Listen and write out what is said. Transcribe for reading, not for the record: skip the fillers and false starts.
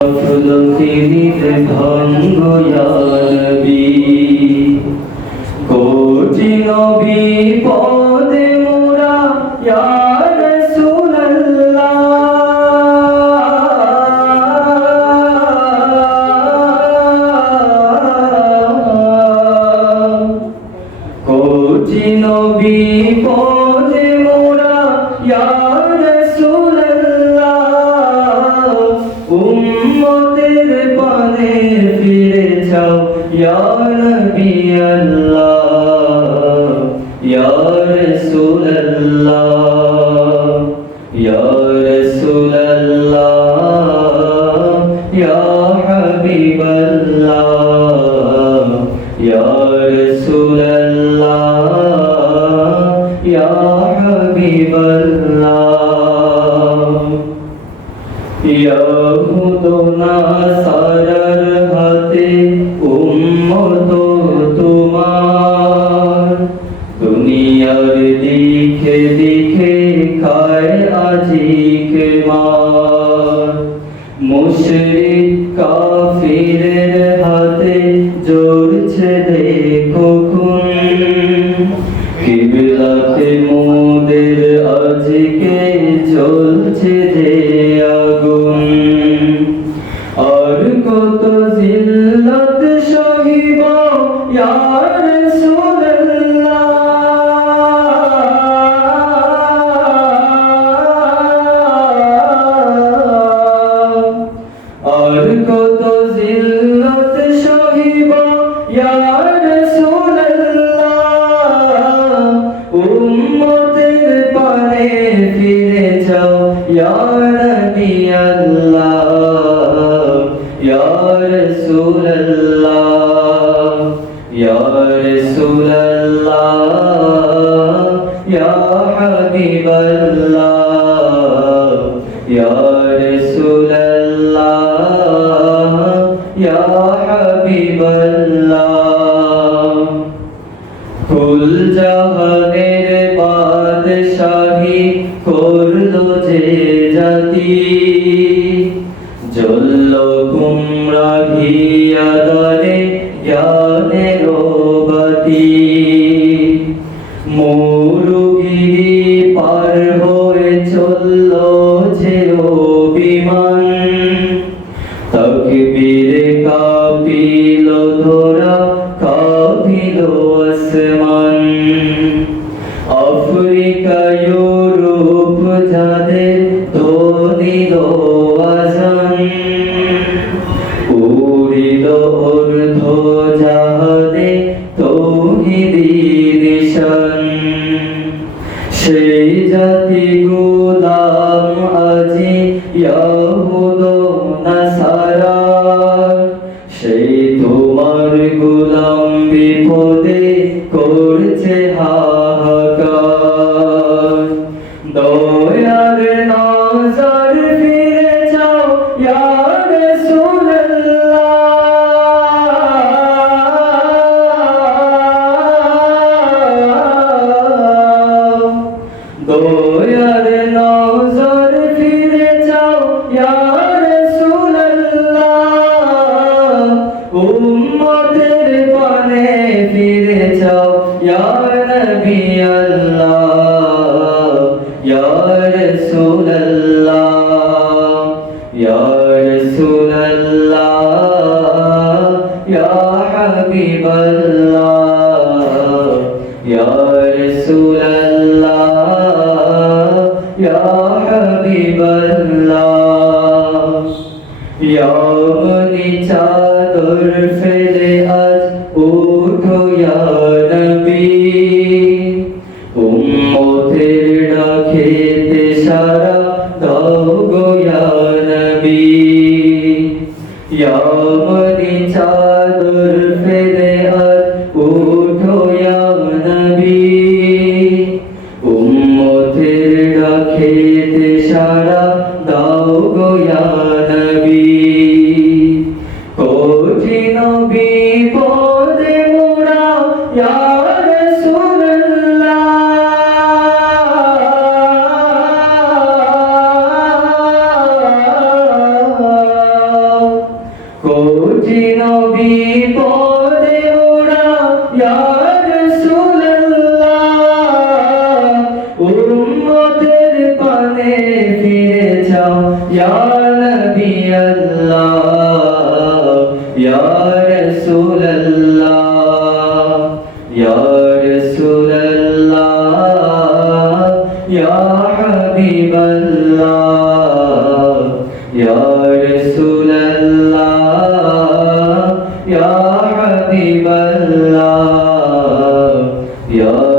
ফুলকিনিতে ভঙ্গ ইয়া নবী কোটি নবী পদে মোরা ইয়া রাসূলুল্লাহ কোটি নবী পদে মোরা ইয়া উম্মতের পানে ফিরে যাও ইয়া নবী আল্লাহ ইয়া রাসূলুল্লাহ ইয়া রাসূলুল্লাহ ইয়া হাবিবাল্লাহ ইয়া রাসূলুল্লাহ ইয়া হাবিবাল্লাহ ইয়াহুদ নাসারার হাতে উম্মত তোমার দুনিয়ার দিকে দিকে খায় আজিকে মার মুশরিক কাফিরের হাতে জ্বলছে দেখো খুন কিবলাতে মোদের আজকে জ্বলছে যে আগুন আর কত জিল্লাত সহিব ইয়া রাসূলুল্লাহ আর কত জিল্লাত সহিব ইয়া রাসূলুল্লাহ উম্মতের পানে ফিরে যাও ইয়া নবী আল্লাহ ইয়া রাসূলুল্লাহ ইয়া রাসূলুল্লাহ ইয়া হাবিবাল্লাহ ইয়া রাসূলুল্লাহ ইয়া হাবিবাল্লাহ কুল জাহানের বাদশাহী করলো যে জাতি জ্বলল গুমরাহি আধারে জ্ঞানের বাতি মরুগিরি পার হয়ে চলল যে অভিমান তাকবীরে কাঁপিল ধরা কাঁপিল আসমান আফ্রিকা ইউরোপ যাদের ধ্বনিল আজান উড়িল ঊর্ধ্ব জাহাজে তৌহিদের শান সেই জাতি গোলাম আজি ইয়াহুদ নাসারা সেই তোমার গোলাম বিপদে করছে হাহাকার দয়ার নজর ফিরে যাও ইয়া রাসূলুল্লাহ দয়ার নজর ফিরে যাও ইয়া রাসূলুল্লাহ উম্মতের পানে ফিরে যাও ইয়া নবী আল্লাহ ইয়া রাসূলুল্লাহ ইয়া রাসূলুল্লাহ ইয়া হাবিবাল্লাহ ইয়া রাসূলুল্লাহ ইয়া হাবিবাল্লাহ ইয়ামনি চাদর ফেলে আজ উঠো ইয়া নবী উম্মতের ডাকেতে সারা দাও গো ইয়া নবী ইয়ামনি চাদর ফেলে আজ উঠো ইয়া নবী উম্মতের ডাকেতে সারা দাও গো ইয়া নবী কোটি নবী পদে মোরা ইয়া রাসূলুল্লাহ চরণে ফিরে যাও ইয়া নবী আল্লাহ ইয়া রাসূলুল্লাহ ইয়া রাসূলুল্লাহ ইয়া হাবিবাল্লাহ ইয়া রাসূলুল্লাহ ইয়া হাবিবাল্লাহ ইয়া